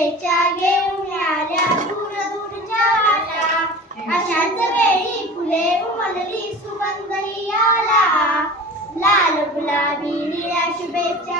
शुभेच्छा घेऊन आल्या दूर दूरच्या लाटा. अशाच वेळी फुले उमलली सुगंधही आला. लाल गुलाबी निळ्या शुभेच्छा